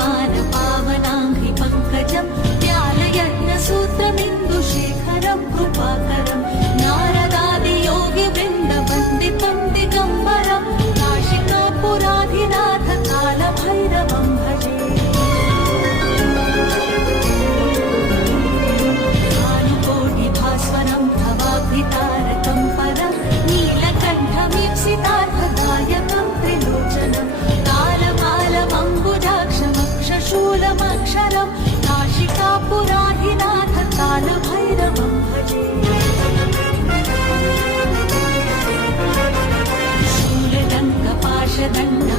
शोभमान पावनाङ्घ्रि पङ्कजं ज्ञानयज्ञसूत्रमिन्दुशेखरं कृपाकरं नारदादियोगिवृन्दवन्दितं दिगम्बरं काशिकापुराधिनाथ कालभैरवं भजे। भानुकोटिभास्वरं भवाब्धितारकं परं नीलकण्ठमीप्सितार्थदायकं त्रिलोचनं कालकालमम्बुजाक्षमक्षशूलमक्षरं काशिकापुराधिनाथ कालभैरवं भजे। शूलदण्डपाशदण्ड